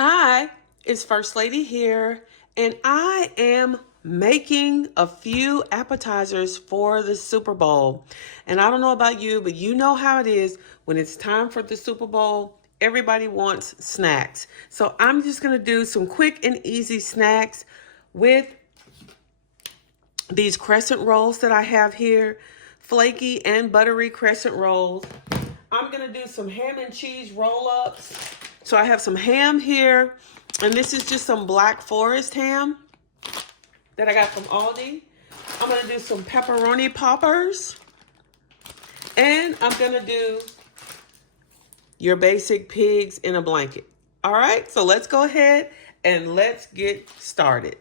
Hi, it's First Lady here, and I am making a few appetizers for the Super Bowl. And I don't know about you, but you know how it is when it's time for the Super Bowl. Everybody wants snacks. So I'm just going to do some quick and easy snacks with these crescent rolls that I have here, flaky and buttery crescent rolls. I'm going to do some ham and cheese roll-ups. So I have some ham here, and this is just some Black Forest ham that I got from Aldi. I'm going to do some pepperoni poppers, and I'm going to do your basic pigs in a blanket. All right, so let's go ahead and let's get started.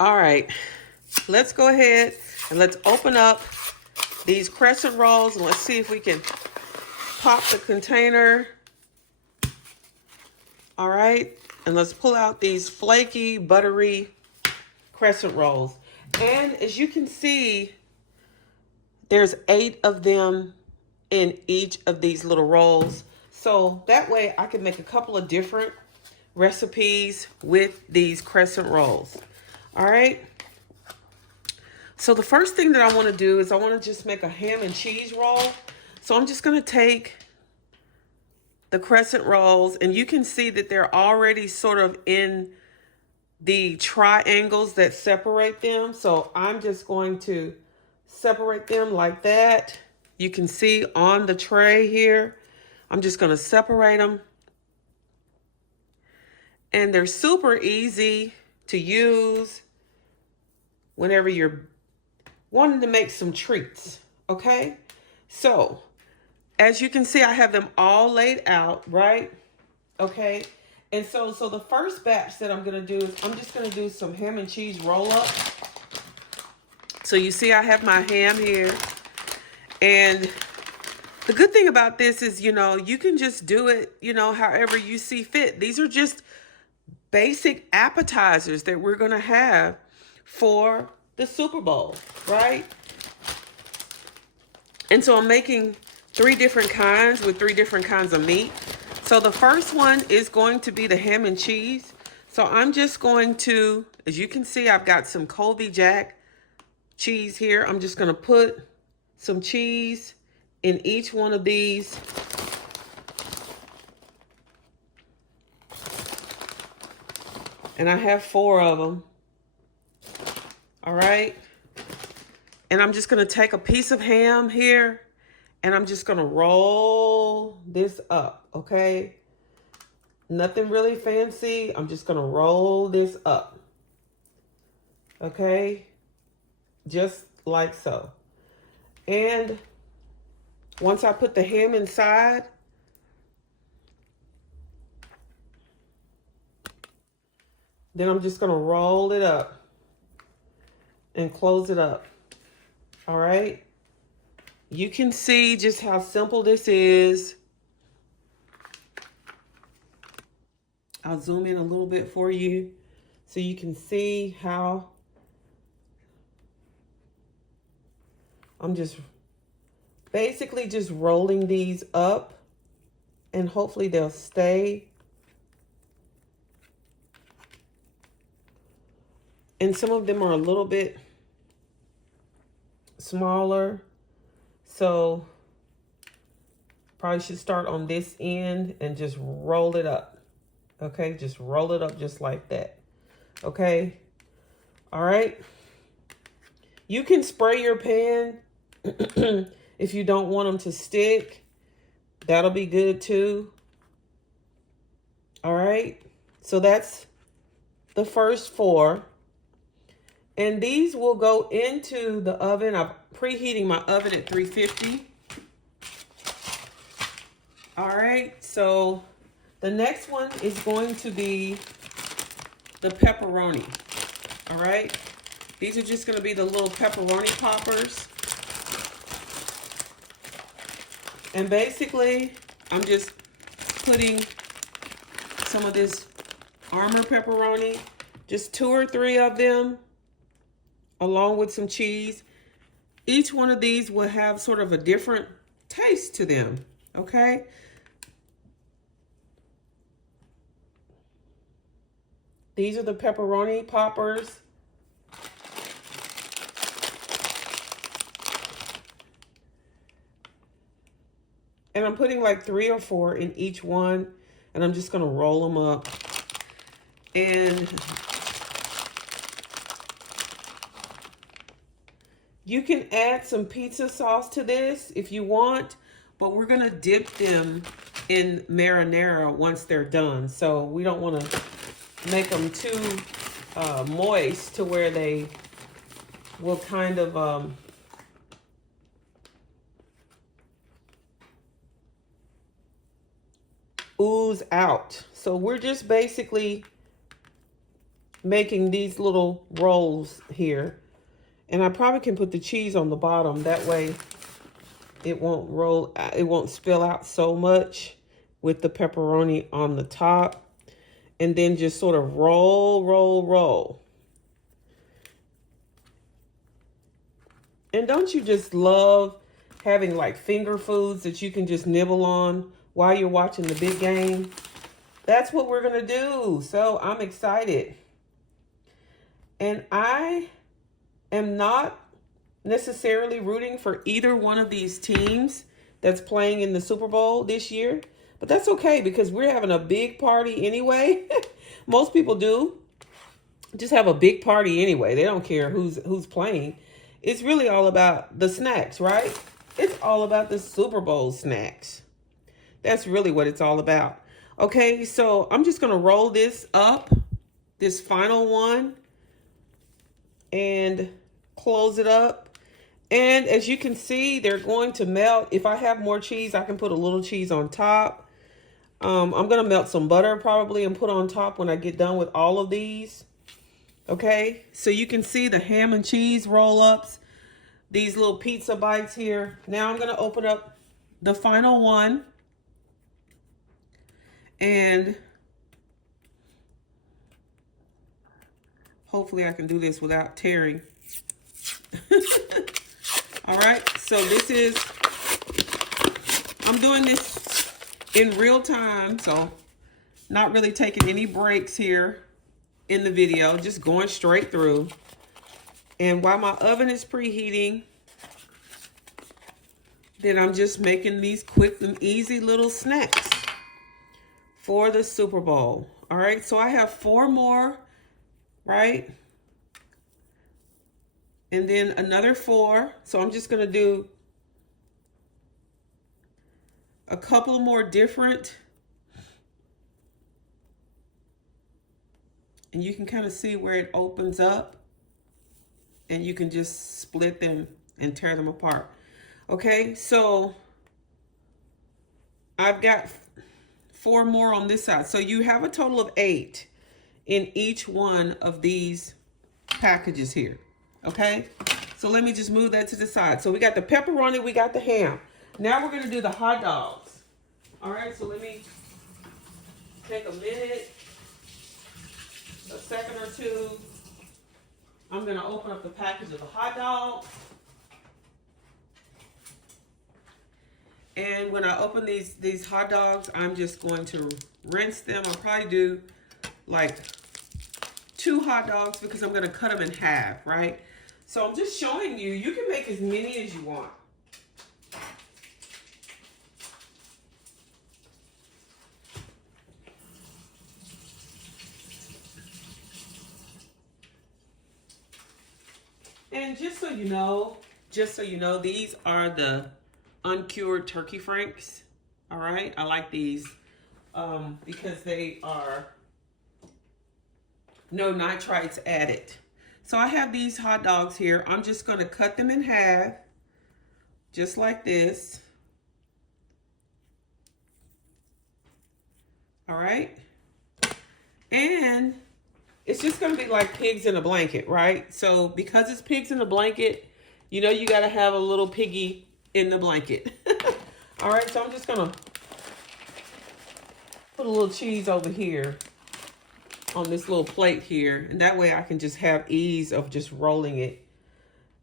All right, let's go ahead and let's open up these crescent rolls, and let's see if we can pop the container. All right, and let's pull out these flaky, buttery crescent rolls. And as you can see, there's 8 of them in each of these little rolls. So that way I can make a couple of different recipes with these crescent rolls. All right. So the first thing that I want to do is I want to just make a ham and cheese roll. So I'm just going to take the crescent rolls, and you can see that they're already sort of in the triangles that separate them. So I'm just going to separate them like that. You can see on the tray here, I'm just going to separate them. And they're super easy to use whenever you're wanting to make some treats, okay? So, as you can see, I have them all laid out, right? Okay. And so the first batch that I'm going to do is I'm just going to do some ham and cheese roll-up. So you see I have my ham here. And the good thing about this is, you can just do it, however you see fit. These are just basic appetizers that we're going to have for the Super Bowl, right? And so I'm making 3 different kinds with 3 different kinds of meat. So the first one is going to be the ham and cheese. So I'm just going to, as you can see, I've got some Colby Jack cheese here. I'm just going to put some cheese in each one of these. And I have 4 of them. All right. And I'm just going to take a piece of ham here, and I'm just going to roll this up, okay? Nothing really fancy. I'm just going to roll this up, okay? Just like so. And once I put the ham inside, then I'm just going to roll it up and close it up, all right? You can see just how simple this is. I'll zoom in a little bit for you so you can see how I'm just basically just rolling these up, and hopefully they'll stay. And some of them are a little bit smaller, so probably should start on this end and just roll it up. Okay, just roll it up just like that. Okay, all right. You can spray your pan if you don't want them to stick. That'll be good too. All right, so that's the first 4. And these will go into the oven. I'm preheating my oven at 350. All right, so the next one is going to be the pepperoni. All right, these are just going to be the little pepperoni poppers. And basically, I'm just putting some of this Armour pepperoni, just 2 or 3 of them, along with some cheese. Each one of these will have sort of a different taste to them, okay? These are the pepperoni poppers. And I'm putting like 3 or 4 in each one. And I'm just going to roll them up. And you can add some pizza sauce to this if you want. But we're going to dip them in marinara once they're done. So we don't want to make them too moist to where they will kind of ooze out. So we're just basically making these little rolls here. And I probably can put the cheese on the bottom. That way it won't roll, it won't spill out so much with the pepperoni on the top. And then just sort of roll, roll, roll. And don't you just love having like finger foods that you can just nibble on while you're watching the big game? That's what we're going to do. So I'm excited. And I am not necessarily rooting for either one of these teams that's playing in the Super Bowl this year. But that's okay because we're having a big party anyway. Most people do just have a big party anyway. They don't care who's playing. It's really all about the snacks, right? It's all about the Super Bowl snacks. That's really what it's all about. Okay, so I'm just going to roll this up, this final one, and close it up. And as you can see, they're going to melt. If I have more cheese, I can put a little cheese on top. I'm going to melt some butter probably and put on top when I get done with all of these. Okay, so you can see the ham and cheese roll-ups, these little pizza bites here. Now I'm going to open up the final one. And hopefully I can do this without tearing. All right, so this is, I'm doing this in real time, so not really taking any breaks here in the video, just going straight through. And while my oven is preheating, then I'm just making these quick and easy little snacks for the Super Bowl. All right, so I have 4 more, right? And then another 4. So I'm just gonna do a couple more different. And you can kind of see where it opens up. And you can just split them and tear them apart. Okay, so I've got 4 more on this side. So you have a total of 8 in each one of these packages here. Okay, so let me just move that to the side. So we got the pepperoni, we got the ham. Now we're gonna do the hot dogs. All right, so let me take a minute, a second or two. I'm gonna open up the package of the hot dog. And when I open these hot dogs, I'm just going to rinse them. I'll probably do like 2 hot dogs because I'm gonna cut them in half, right? So I'm just showing you, you can make as many as you want. And just so you know, these are the uncured turkey franks. All right, I like these because they are no nitrites added. So I have these hot dogs here. I'm just going to cut them in half, just like this. All right. And it's just going to be like pigs in a blanket, right? So because it's pigs in a blanket, you know you got to have a little piggy in the blanket. All right, so I'm just going to put a little cheese over here on this little plate here. And that way I can just have ease of just rolling it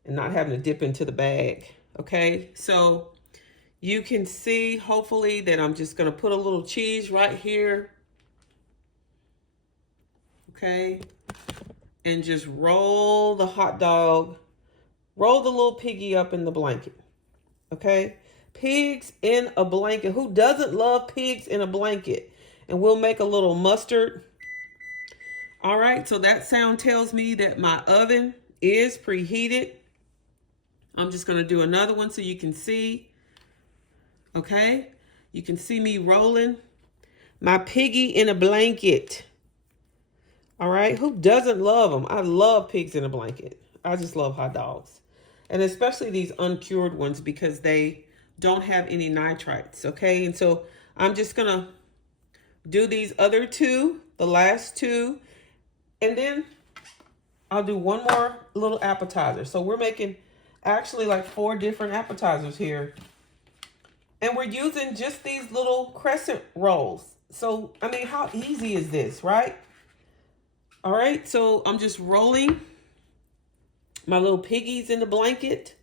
and not having to dip into the bag. Okay, so you can see hopefully that I'm just going to put a little cheese right here. okay? And just roll the hot dog, roll the little piggy up in the blanket, okay? Pigs in a blanket. Who doesn't love pigs in a blanket? And we'll make a little mustard. All right, so that sound tells me that my oven is preheated. I'm just gonna do another one so you can see, okay? You can see me rolling my piggy in a blanket. All right, who doesn't love them? I love pigs in a blanket. I just love hot dogs. And especially these uncured ones because they don't have any nitrites, okay? And so I'm just gonna do these other two, the last two, and then I'll do one more little appetizer. So we're making actually like 4 different appetizers here. And we're using just these little crescent rolls. So, I mean, how easy is this, right? All right, so I'm just rolling my little piggies in the blanket.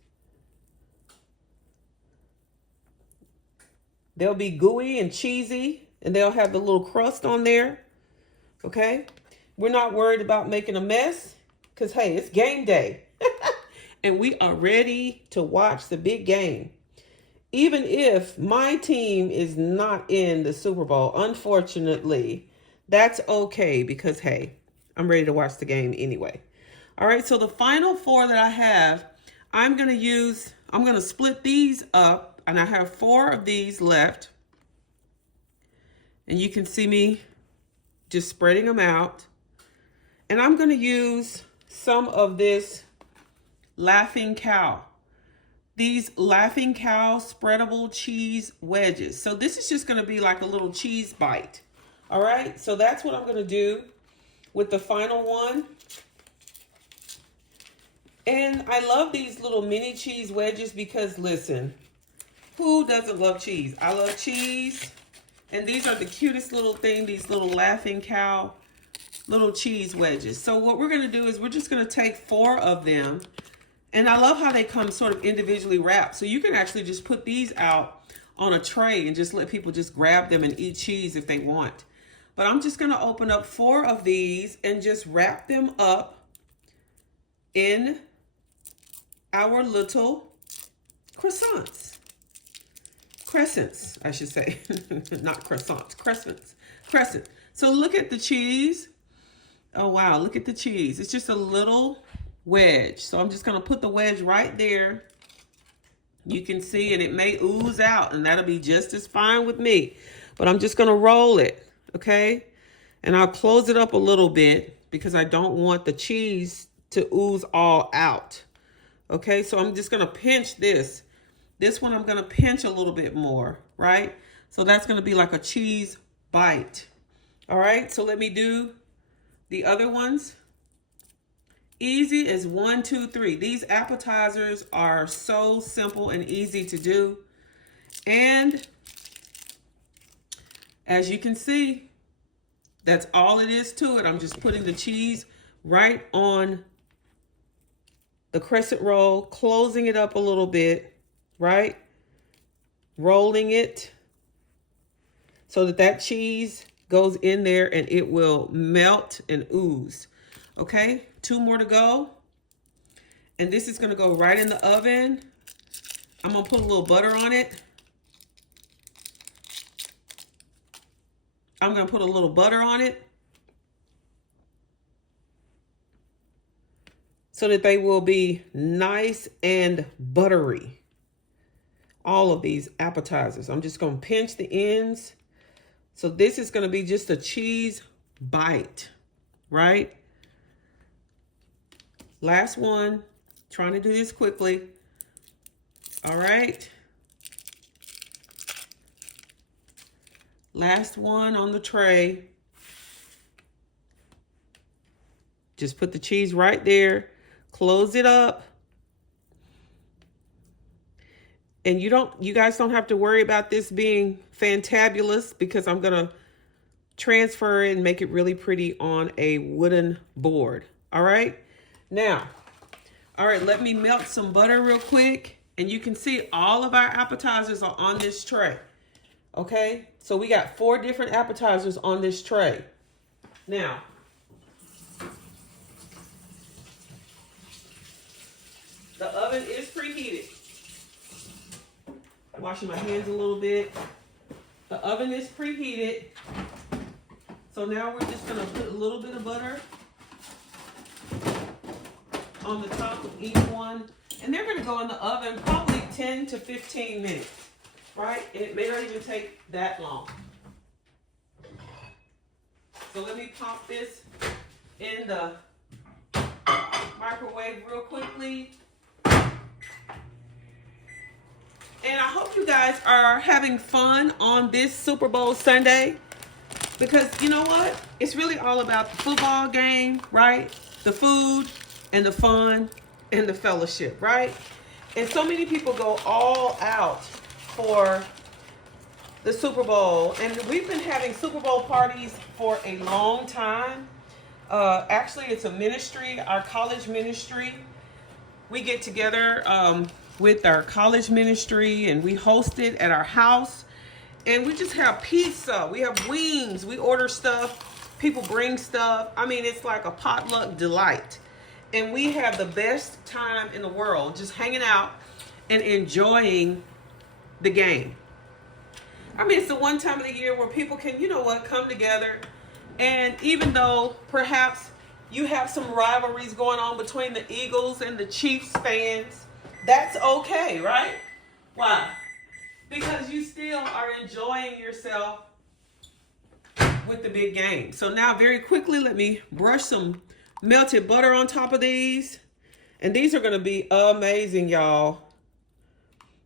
They'll be gooey and cheesy, and they'll have the little crust on there, okay? We're not worried about making a mess because, hey, it's game day. And we are ready to watch the big game. Even if my team is not in the Super Bowl, unfortunately, that's okay because, hey, I'm ready to watch the game anyway. All right, so the final 4 that I have, I'm going to split these up, and I have 4 of these left. And you can see me just spreading them out. And I'm going to use some of this Laughing Cow. These Laughing Cow spreadable cheese wedges. So this is just going to be like a little cheese bite. All right, so that's what I'm going to do with the final one. And I love these little mini cheese wedges because, listen, who doesn't love cheese? I love cheese. And these are the cutest little thing, these little Laughing Cow little cheese wedges. So what we're going to do is we're just going to take 4 of them. And I love how they come sort of individually wrapped. So you can actually just put these out on a tray and just let people just grab them and eat cheese if they want. But I'm just going to open up 4 of these and just wrap them up in our little croissants. Crescents, I should say. Not croissants, crescents. Crescent. So look at the cheese. Oh, wow, look at the cheese. It's just a little wedge. So I'm just going to put the wedge right there. You can see, and it may ooze out, and that'll be just as fine with me. But I'm just going to roll it. Okay, and I'll close it up a little bit because I don't want the cheese to ooze all out. Okay, so I'm just going to pinch this. This one I'm going to pinch a little bit more, right? So that's going to be like a cheese bite. All right, so let me do the other ones. Easy as 1, 2, 3. These appetizers are so simple and easy to do. And as you can see, that's all it is to it. I'm just putting the cheese right on the crescent roll, closing it up a little bit, right? Rolling it so that that cheese goes in there and it will melt and ooze. Okay, 2 more to go. And this is going to go right in the oven. I'm going to put a little butter on it. I'm going to put a little butter on it so that they will be nice and buttery. All of these appetizers. I'm just going to pinch the ends. So this is going to be just a cheese bite, right? Last one. Trying to do this quickly. All right. Last one on the tray. Just put the cheese right there. Close it up. And you guys don't have to worry about this being fantabulous because I'm going to transfer it and make it really pretty on a wooden board. All right. Now, all right, let me melt some butter real quick. And you can see all of our appetizers are on this tray. Okay, so we got 4 different appetizers on this tray. Now, The oven is preheated. Washing my hands a little bit. The oven is preheated. So now we're just gonna put a little bit of butter on the top of each one. And they're gonna go in the oven probably 10 to 15 minutes, right? And it may not even take that long. So let me pop this in the microwave real quickly. And I hope you guys are having fun on this Super Bowl Sunday, because you know what? It's really all about the football game, right? The food and the fun and the fellowship, right? And so many people go all out for the Super Bowl. And we've been having Super Bowl parties for a long time. Actually, it's a ministry, our college ministry. We get together with our college ministry and we host it at our house. And we just have pizza, we have wings, we order stuff, people bring stuff. I mean, it's like a potluck delight. And we have the best time in the world just hanging out and enjoying the game. I mean, it's the one time of the year where people can, you know what, come together. And even though perhaps you have some rivalries going on between the Eagles and the Chiefs fans, that's okay, right? Why? Because you still are enjoying yourself with the big game. So now very quickly, let me brush some melted butter on top of these. And these are going to be amazing, y'all.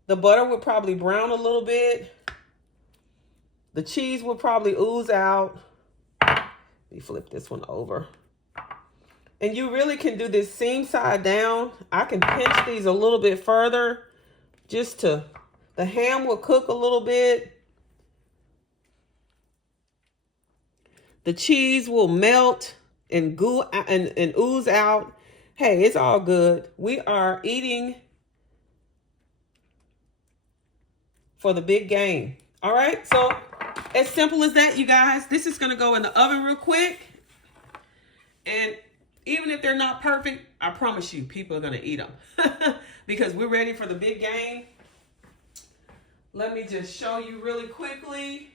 The butter would probably brown a little bit. The cheese will probably ooze out. Let me flip this one over. And you really can do this seam side down. I can pinch these a little bit further just to, the ham will cook a little bit. The cheese will melt and goo and ooze out. Hey, it's all good. We are eating for the big game. All right, so as simple as that, you guys. This is gonna go in the oven real quick. And even if they're not perfect, I promise you, people are gonna eat them because we're ready for the big game. Let me just show you really quickly.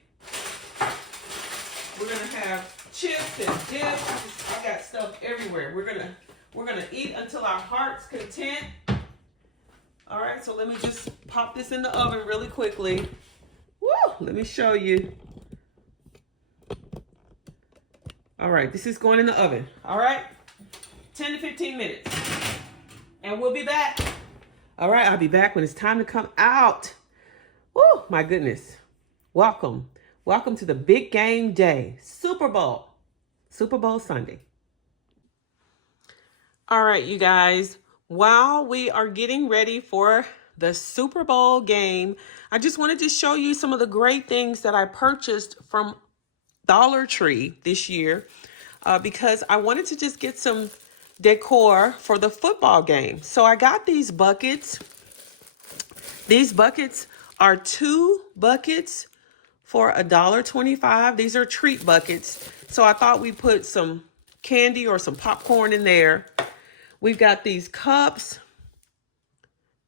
We're gonna have chips and dips. I got stuff everywhere. We're gonna eat until our heart's content. All right, so let me just pop this in the oven really quickly. Woo! Let me show you. All right, this is going in the oven. All right, 10 to 15 minutes. And we'll be back. All right, I'll be back when it's time to come out. Woo, my goodness. Welcome. Welcome to the big game day, Super Bowl Sunday. All right, you guys, while we are getting ready for the Super Bowl game, I just wanted to show you some of the great things that I purchased from Dollar Tree this year because I wanted to just get some decor for the football game. So I got these buckets. These buckets are 2 buckets for $1.25. These are treat buckets. So I thought we'd put some candy or some popcorn in there. We've got these cups.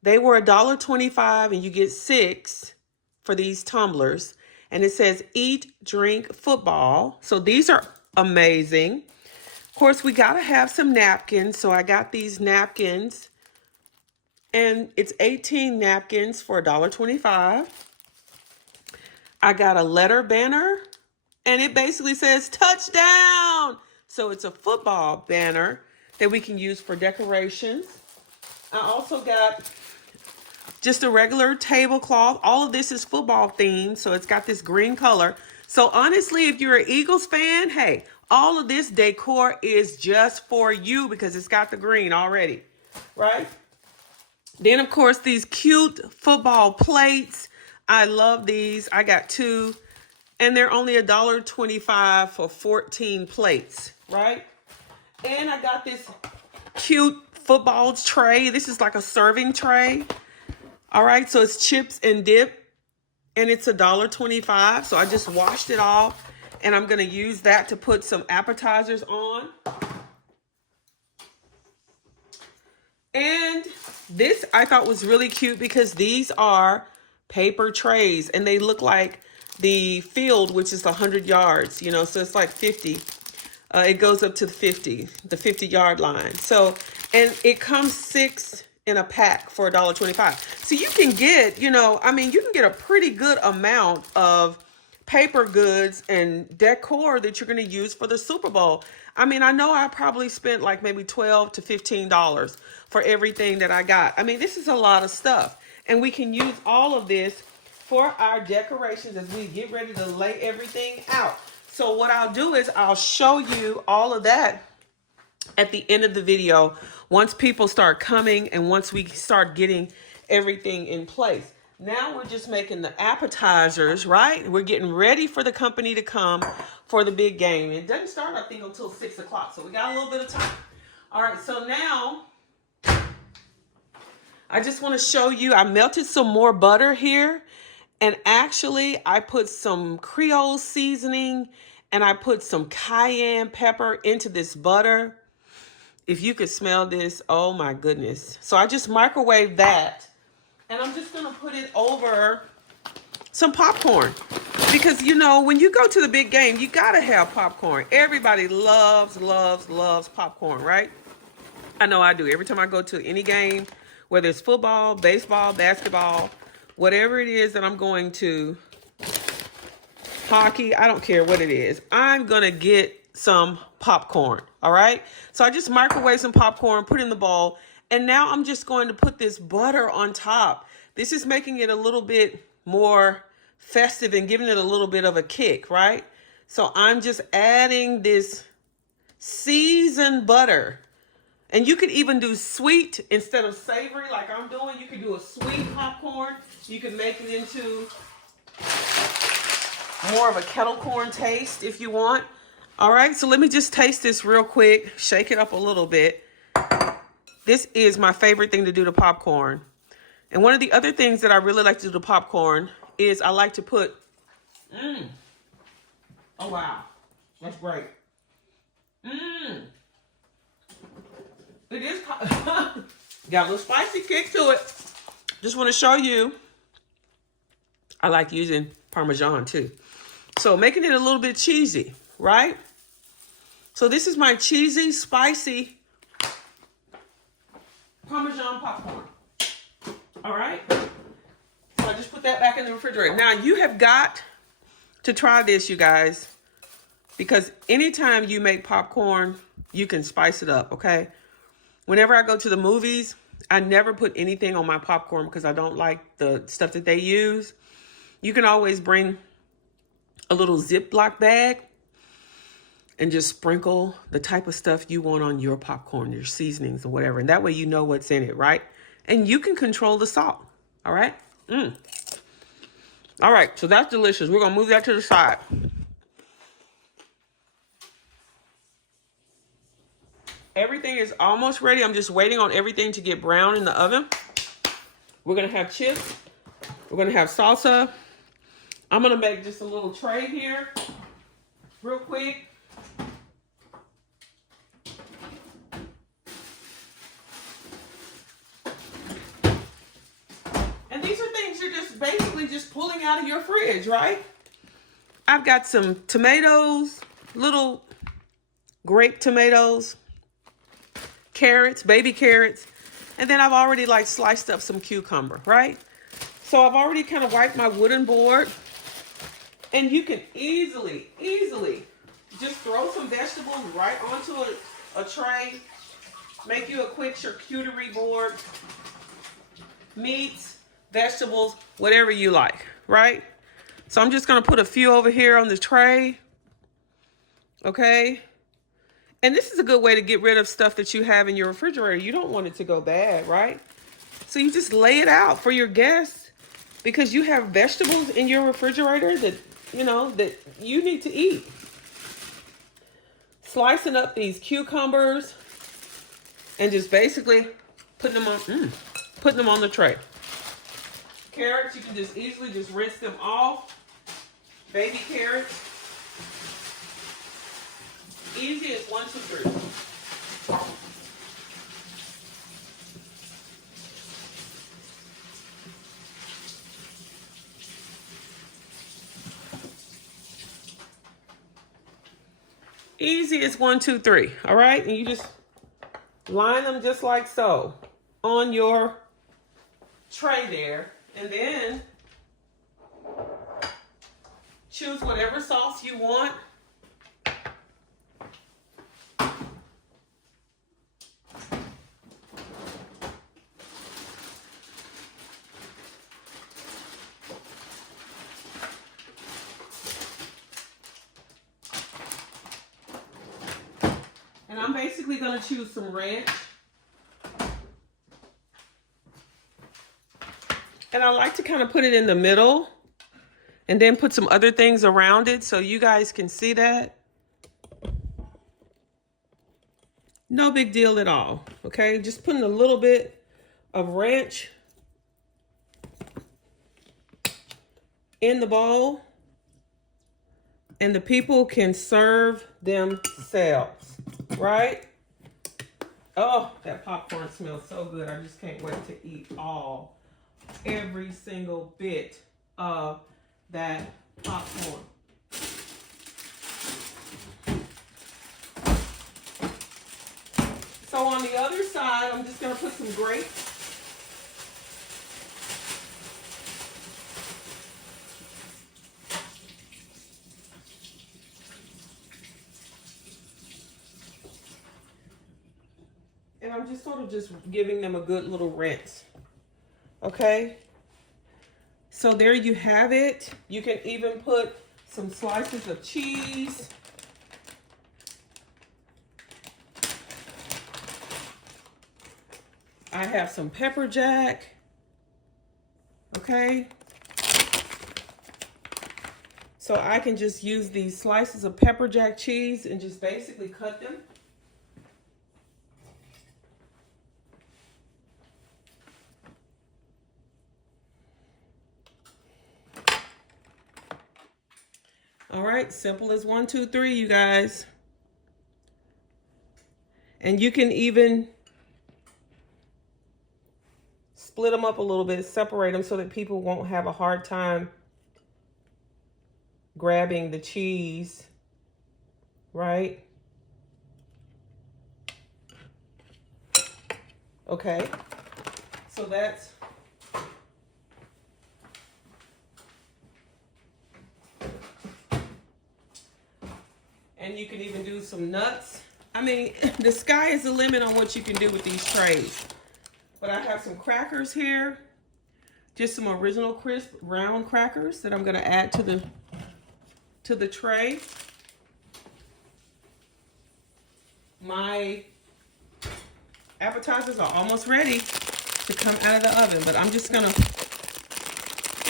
They were $1.25 and you get 6 for these tumblers. And it says eat, drink, football. So these are amazing. Of course, we got to have some napkins. So I got these napkins. And it's 18 napkins for $1.25. I got a letter banner. And it basically says touchdown. So it's a football banner that we can use for decorations. I also got just a regular tablecloth. All of this is football themed, so it's got this green color. So honestly, if you're an Eagles fan, hey, all of this decor is just for you because it's got the green already, right? Then, of course, these cute football plates. I love these. I got 2, and they're only $1.25 for 14 plates, right? And I got this cute football tray. This is like a serving tray. All right, so it's chips and dip, and it's $1.25. So I just washed it off, and I'm gonna use that to put some appetizers on. And This I thought was really cute because these are paper trays and they look like the field, which is 100 yards, you know, so it's like 50. It goes up to the 50-yard line. So, and it comes 6 in a pack for $1.25. So you can get, you know, I mean, you can get a pretty good amount of paper goods and decor that you're going to use for the Super Bowl. I mean, I know I probably spent like maybe $12 to $15 for everything that I got. I mean, this is a lot of stuff. And we can use all of this for our decorations as we get ready to lay everything out. So what I'll do is I'll show you all of that at the end of the video once people start coming and once we start getting everything in place. Now we're just making the appetizers, right? We're getting ready for the company to come for the big game. It doesn't start, I think, until 6 o'clock, so we got a little bit of time. All right, so now I just want to show you, I melted some more butter here. And actually, I put some Creole seasoning and I put some cayenne pepper into this butter. If you could smell this, oh my goodness. So I just microwaved that. And I'm just going to put it over some popcorn. Because, you know, when you go to the big game, you got to have popcorn. Everybody loves, loves, loves popcorn, right? I know I do. Every time I go to any game, whether it's football, baseball, basketball, whatever it is that I'm going to, hockey, I don't care what it is, I'm going to get some popcorn, all right? So I just microwave some popcorn, put it in the bowl, and now I'm just going to put this butter on top. This is making it a little bit more festive and giving it a little bit of a kick, right? So I'm just adding this seasoned butter. And you could even do sweet instead of savory like I'm doing. You could do a sweet popcorn. You could make it into more of a kettle corn taste if you want. All right, so let me just taste this real quick. Shake it up a little bit. This is my favorite thing to do to popcorn. And one of the other things that I really like to do to popcorn is I like to put, oh wow, that's great. It is got a little spicy kick to it. Just want to show you. I like using Parmesan too. So making it a little bit cheesy, right? So this is my cheesy, spicy Parmesan popcorn. All right. So I just put that back in the refrigerator. Now you have got to try this, you guys, because anytime you make popcorn, you can spice it up, okay? Whenever I go to the movies, I never put anything on my popcorn because I don't like the stuff that they use. You can always bring a little Ziploc bag and just sprinkle the type of stuff you want on your popcorn, your seasonings or whatever. And that way you know what's in it, right? And you can control the salt, all right? All right, so that's delicious. We're going to move that to the side. Everything is almost ready. I'm just waiting on everything to get brown in the oven. We're going to have chips. We're going to have salsa. I'm going to make just a little tray here real quick. And these are things you're just basically just pulling out of your fridge, right? I've got some tomatoes, little grape tomatoes, carrots, baby carrots, and then I've already like sliced up some cucumber, right? So I've already kind of wiped my wooden board, and you can easily just throw some vegetables right onto a tray, make you a quick charcuterie board, meats, vegetables, whatever you like, right? So I'm just going to put a few over here on the tray, okay? And this is a good way to get rid of stuff that you have in your refrigerator. You don't want it to go bad, right? So you just lay it out for your guests because you have vegetables in your refrigerator that, you know, that you need to eat. Slicing up these cucumbers and just basically putting them on the tray. Carrots, you can just easily just rinse them off. Baby carrots. Easy as 1, 2, 3. Easy as 1, 2, 3. All right, and you just line them just like so on your tray there, and then choose whatever sauce you want. And I'm basically going to choose some ranch. And I like to kind of put it in the middle and then put some other things around it so you guys can see that. No big deal at all, okay? Just putting a little bit of ranch in the bowl, and the people can serve themselves, right? Oh, that popcorn smells so good. I just can't wait to eat every single bit of that popcorn. So on the other side, I'm just going to put some grapes. And I'm just sort of just giving them a good little rinse. Okay? So there you have it. You can even put some slices of cheese. I have some pepper jack. Okay? So I can just use these slices of pepper jack cheese and just basically cut them. All right, simple as 1, 2, 3, you guys. And you can even split them up a little bit, separate them so that people won't have a hard time grabbing the cheese, right? Okay, so that's and you can even do some nuts. I mean, the sky is the limit on what you can do with these trays. But I have some crackers here, just some original crisp round crackers that I'm going to add to the tray. My appetizers are almost ready to come out of the oven, but I'm just going to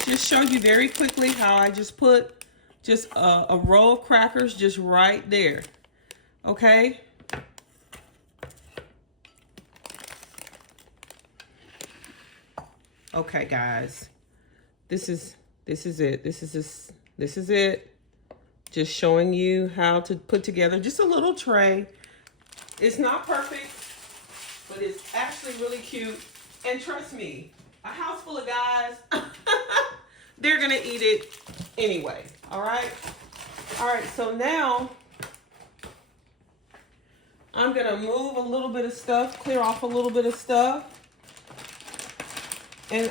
just show you very quickly how I just put just a row of crackers just right there. Okay? Okay, guys. This is it. This is it. Just showing you how to put together just a little tray. It's not perfect, but it's actually really cute. And trust me, a house full of guys, they're gonna eat it anyway. All right? All right, so now I'm gonna move a little bit of stuff, clear off a little bit of stuff. And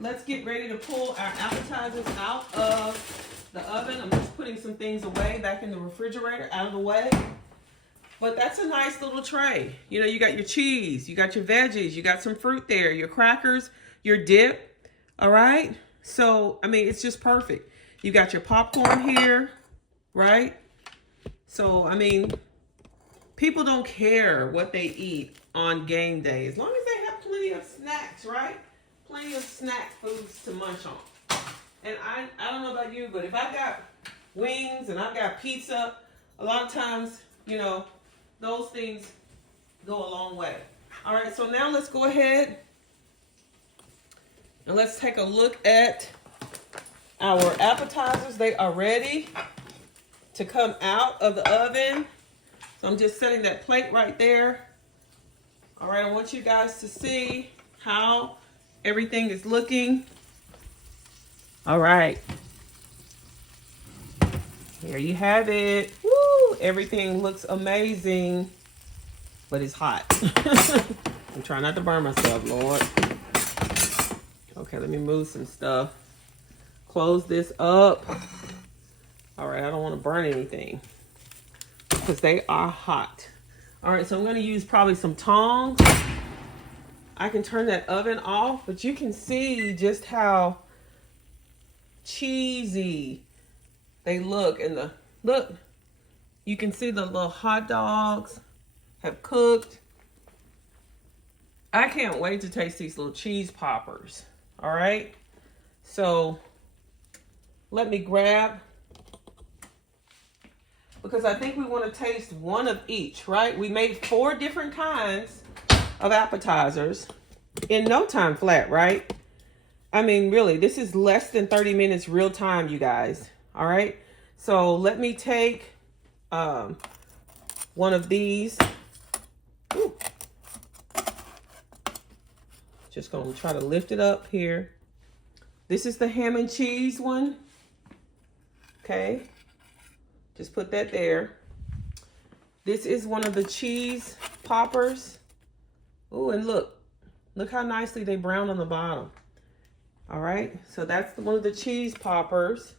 let's get ready to pull our appetizers out of the oven. I'm just putting some things away back in the refrigerator, out of the way. But that's a nice little tray. You know, you got your cheese, you got your veggies, you got some fruit there, your crackers, your dip. All right? So, I mean, it's just perfect. You got your popcorn here, right? So, I mean, people don't care what they eat on game day, as long as they have plenty of snacks, right? Plenty of snack foods to munch on. And I don't know about you, but if I got wings and I've got pizza, a lot of times, you know, those things go a long way. All right, so now let's go ahead and let's take a look at our appetizers. They are ready to come out of the oven. So I'm just setting that plate right there. All right, I want you guys to see how everything is looking. All right. There you have it. Woo! Everything looks amazing, but it's hot. I'm trying not to burn myself, Lord. Okay, let me move some stuff. Close this up. All right, I don't want to burn anything because they are hot. All right, so I'm going to use probably some tongs. I can turn that oven off, but you can see just how cheesy they look. And look, you can see the little hot dogs have cooked. I can't wait to taste these little cheese poppers. All right, so let me grab, because I think we want to taste one of each, right? We made 4 different kinds of appetizers in no time flat, right? I mean, really, this is less than 30 minutes real time, you guys. All right, so let me take one of these. Ooh. Just gonna try to lift it up here. This is the ham and cheese one. Okay, just put that there. This is one of the cheese poppers. Oh, and look how nicely they brown on the bottom. All right, so that's one of the cheese poppers.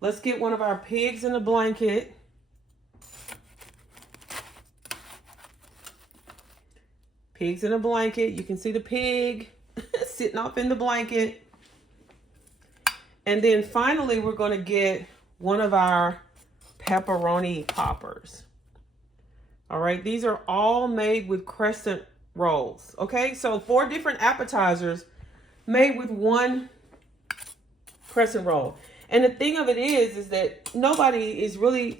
Let's get one of our pigs in a blanket. Pigs in a blanket. You can see the pig sitting off in the blanket. And then finally, we're going to get one of our pepperoni poppers. All right, these are all made with Crescent rolls. Okay, so 4 different appetizers made with one Crescent roll. And the thing of it is that nobody is really,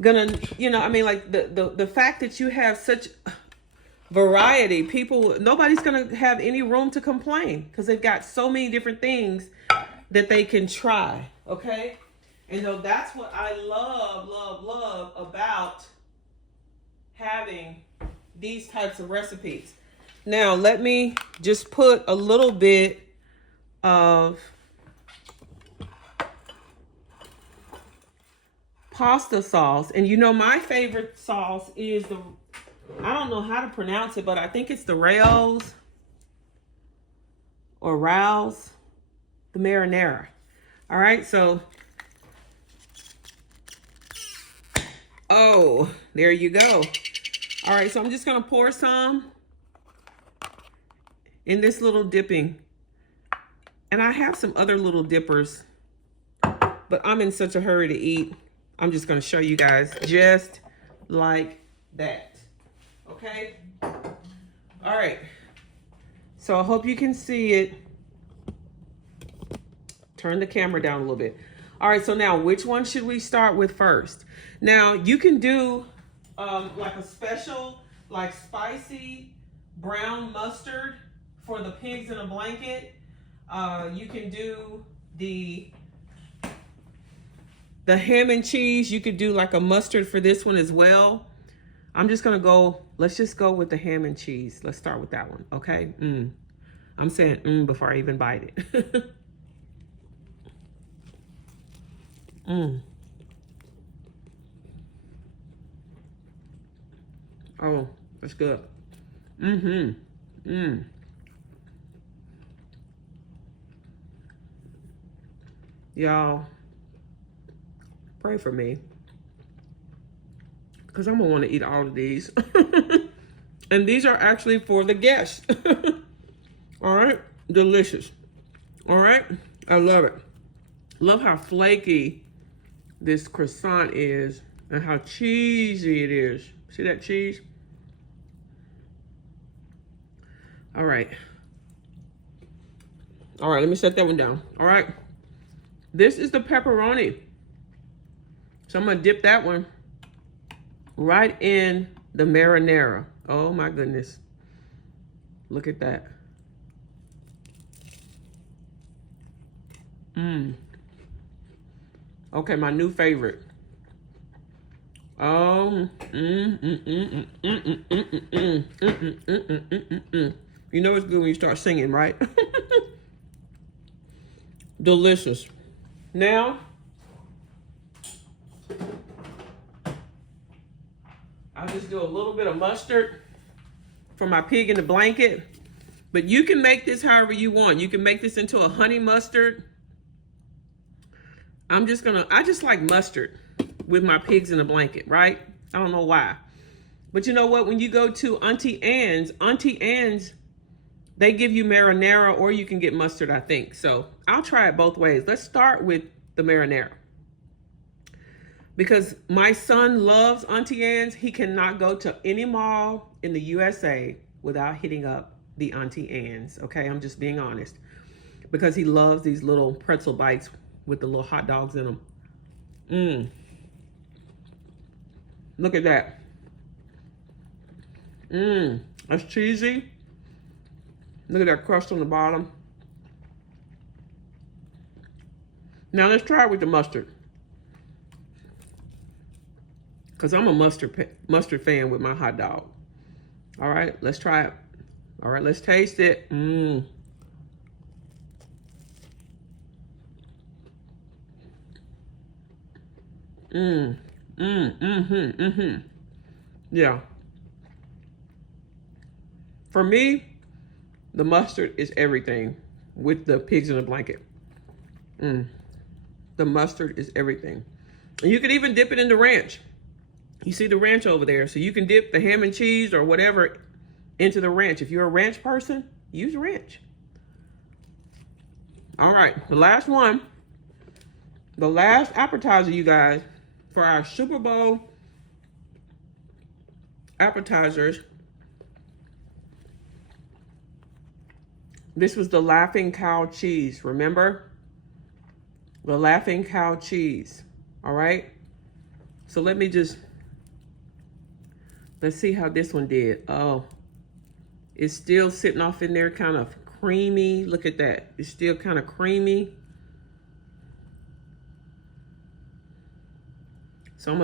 gonna, I mean, like the fact that you have such variety, nobody's gonna have any room to complain because they've got so many different things that they can try. Okay, and so that's what I love about having these types of recipes. Now let me just put a little bit of pasta sauce, and my favorite sauce is I don't know how to pronounce it, but I think it's the Rao's or Rao's, the marinara. All right, so, oh, there you go. All right, so I'm just gonna pour some in this little dipping. And I have some other little dippers, but I'm in such a hurry to eat. I'm just gonna show you guys just like that. Okay, all right, so I hope you can see it. Turn the camera down a little bit. All right, so now which one should we start with first? Now you can do like a special, like spicy brown mustard for the pigs in a blanket. You can do the ham and cheese. You could do like a mustard for this one as well. I'm just gonna go, let's just go with the ham and cheese. Let's start with that one, okay? I'm saying before I even bite it. Oh, that's good. Y'all, pray for me, because I'm gonna want to eat all of these. And these are actually for the guests. All right, delicious. All right, I love it. Love how flaky this croissant is and how cheesy it is. See that cheese? All right. All right, let me set that one down. All right. This is the pepperoni. So I'm gonna dip that one right in the marinara. Oh my goodness. Look at that. Okay, my new favorite. Oh, you know it's good when you start singing, right? Delicious. Now, I'll just do a little bit of mustard for my pig in the blanket. But you can make this however you want. You can make this into a honey mustard. I just like mustard with my pigs in a blanket, right? I don't know why. But you know what? When you go to Auntie Anne's, they give you marinara, or you can get mustard, I think. So I'll try it both ways. Let's start with the marinara. Because my son loves Auntie Anne's. He cannot go to any mall in the USA without hitting up the Auntie Anne's. Okay, I'm just being honest. Because he loves these little pretzel bites with the little hot dogs in them. Look at that. That's cheesy. Look at that crust on the bottom. Now let's try it with the mustard. Because I'm a mustard fan with my hot dog. All right, let's try it. All right, let's taste it. Yeah. For me, the mustard is everything with the pigs in a blanket. The mustard is everything. And you can even dip it in the ranch. You see the ranch over there. So you can dip the ham and cheese or whatever into the ranch. If you're a ranch person, use ranch. All right, the last one. The last appetizer, you guys, for our Super Bowl appetizers. This was the Laughing Cow cheese, remember? The Laughing Cow cheese, all right? So let's see how this one did. Oh, it's still sitting off in there kind of creamy. Look at that, it's still kind of creamy.